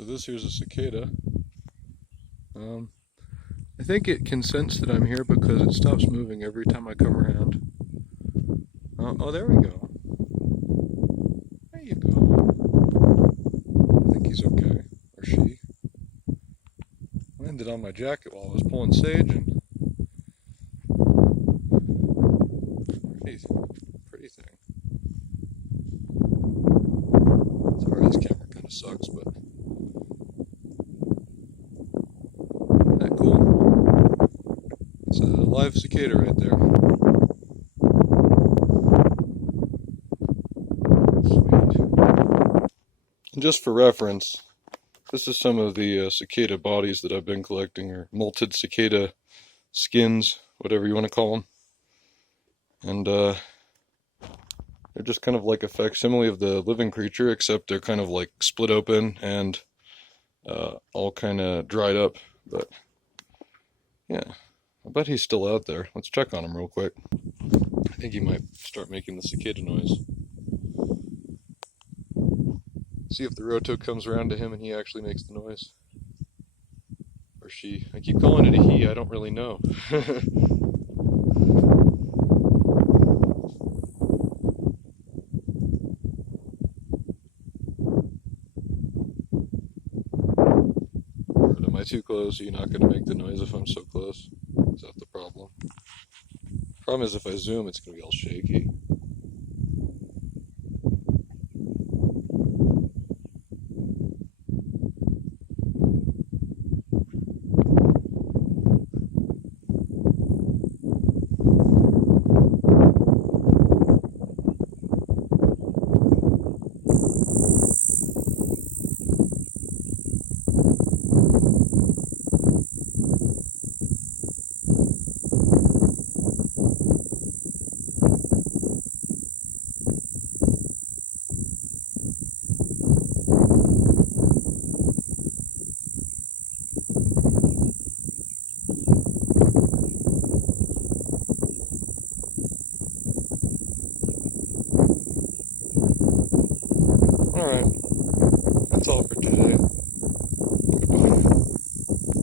So this here's a cicada. I think it can sense that I'm here because it stops moving every time I come around. Oh, there we go. There you go. I think he's okay, or she. Landed on my jacket while I was pulling sage, and pretty thing. Sorry, this camera kind of sucks, but isn't that cool? It's a live cicada right there. Sweet. And just for reference, this is some of the cicada bodies that I've been collecting, or molted cicada skins, whatever you want to call them. And they're just kind of like a facsimile of the living creature, except they're kind of like split open and all kind of dried up. But yeah, I bet he's still out there. Let's check on him real quick. I think he might start making the cicada noise. See if the roto comes around to him and he actually makes the noise. Or she. I keep calling it a he, I don't really know. Am I too close? Are you not going to make the noise if I'm so close? Is that the problem? Problem is if I zoom, it's going to be all shaky.